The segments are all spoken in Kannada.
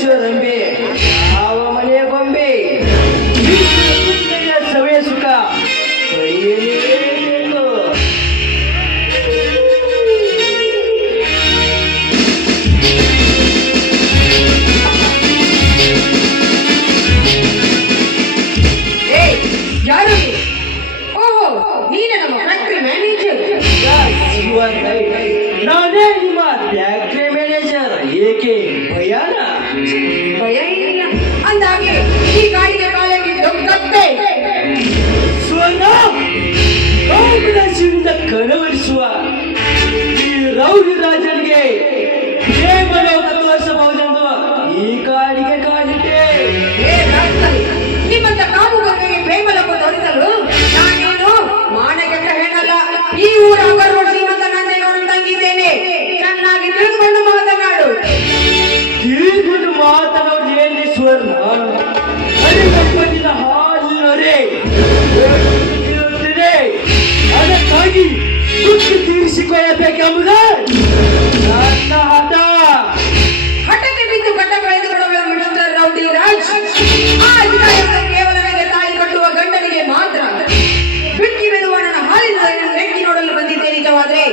ಶ್ವರಂಬಿ ಆವ ಮನೆಯ ಗೊಂಬೆ. ಸವೆಯ ಸುಖ. ನಾನೇ ನಿಮ್ಮ ಫ್ಯಾಕ್ಟ್ರಿ ಮ್ಯಾನೇಜರ್ ಏಕೆ? Kaya yun lang. Ang dami! ಉಳಿಸಿಕೊಳ್ಳಬೇಕೆಂಬುದು ನನ್ನ ಹಠ ಹಠಕ್ಕೆ ಬಿದ್ದು ಗಡ್ಡ ಕಳೆದುಕೊಳ್ಳುವ ಮಿಸ್ಟರ್ ರೌಡಿ ರಾಜ್. ಆ ಅಧಿಕಾರವನ್ನು ಕೇವಲವೇ ತಾಯಿ ಕಟ್ಟುವ ಗಂಡನಿಗೆ ಮಾತ್ರ ಬೆಂಕಿ ಬಿಡುವ ನನ್ನ ಹಾಲಿನ ಬೆಂಕಿ ನೋಡಲು ಬಂದಿದ್ದೆ ನಿಜವಾದ್ರೆ.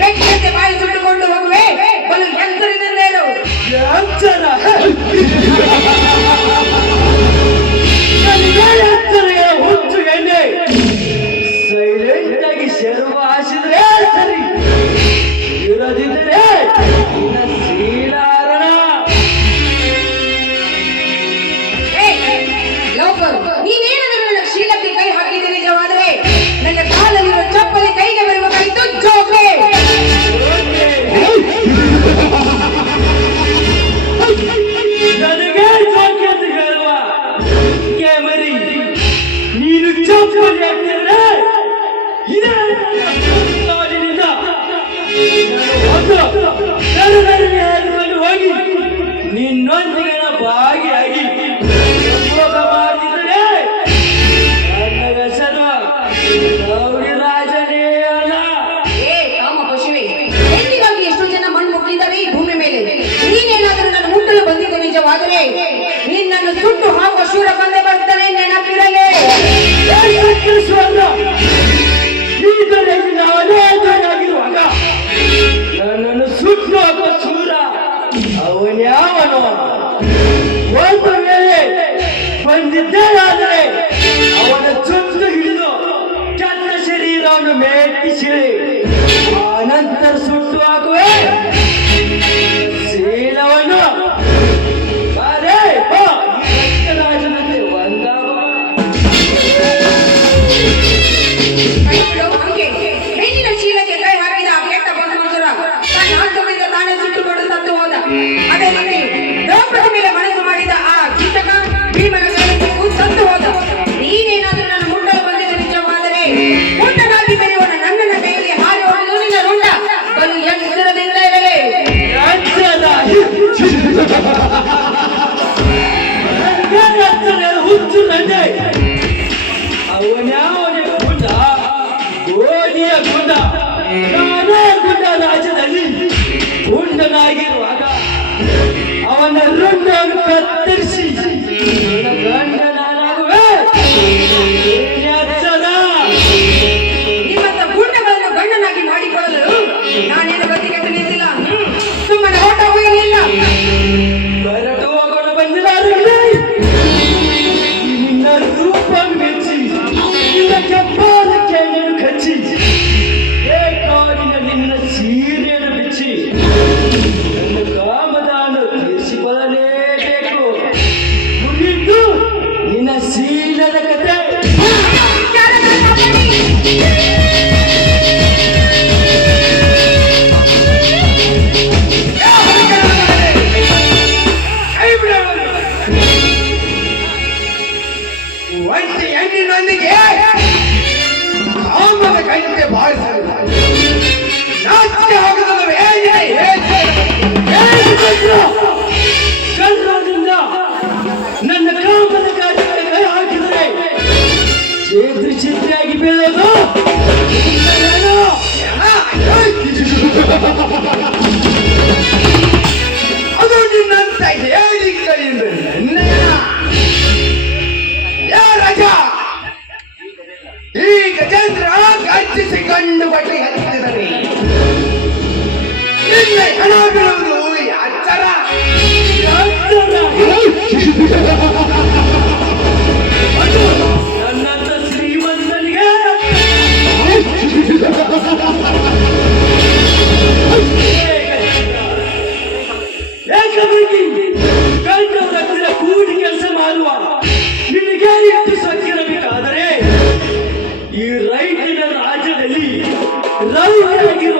ಬೆಂಕಿಯಂತೆ ಬಾಯಿ ಸುಟ್ಟುಕೊಂಡು ಹೋಗುವೆ. ಬಲು ಯಂತ್ರದಿಂದಲೇನು ಯಂತ್ರ? いいね。من الدنيا ಧನ್ಯನಾಗಿ ಅಚ್ಚರ ಶ್ರೀಮಂತನಿಗೆ ಏಕವಾಗಿ ಗಂಟೆ ಕೂಡಿ ಕೆಲಸ ಮಾಡುವ ನಿನಗೆ ಎಷ್ಟು ಸಕ್ಕಿರಬೇಕಾದರೆ ಈ ರೈತನ ರಾಜ್ಯದಲ್ಲಿ ರೌಡಿಯಾಗಿರುವ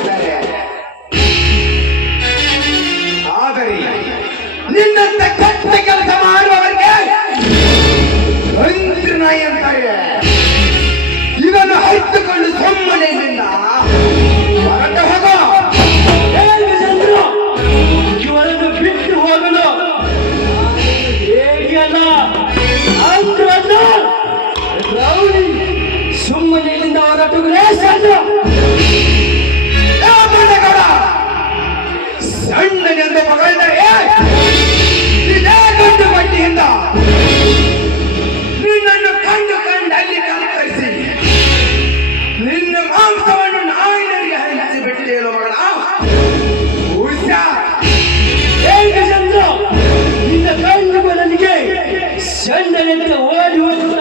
ಕರೀತಾರೆ ಆದರೆ ನಿನ್ನಂತ ಕೆಟ್ಟ ಕೆಲಸ ಮಾಡುವವರಿಗೆ ಮಂತ್ರಿ ನಾಯಿ ಅಂತಾರೆ ಇದನ್ನು ಹರಿತುಕೊಂಡು ಸುಮ್ಮನೆ ನಿನ್ನ. ಹೊರಟ ಹೋಗೋ. ಬಿಟ್ಟು ಸುಮ್ಮನೆ ಇಲ್ಲಿಂದ ಹೊರಟುಗಳೇ ಸಣ್ಣನೆಂದು ಮಗಳಿದರೆ ಇದೇ ದೊಡ್ಡ ಬಡ್ಡಿಯಿಂದ ನಿನ್ನನ್ನು ಕಂಡು ಕಂಡು ಅಲ್ಲಿ ಕತ್ತರಿಸಿ ನಿನ್ನ ಮಾಂಸವನ್ನು ನಾಯಿನರಿಗೆ ಹಂಚಿ ಬಿಟ್ಟೇನು ಮಗಳ. ಹುಷಾರ್ ಹೇಗೆ ಚಂದ್ರ ನಿನ್ನ ಕಣ್ಣು ಬದಲಿಗೆ ಸಣ್ಣನೆಂತ ಓಡಿ ಹೋಗುವ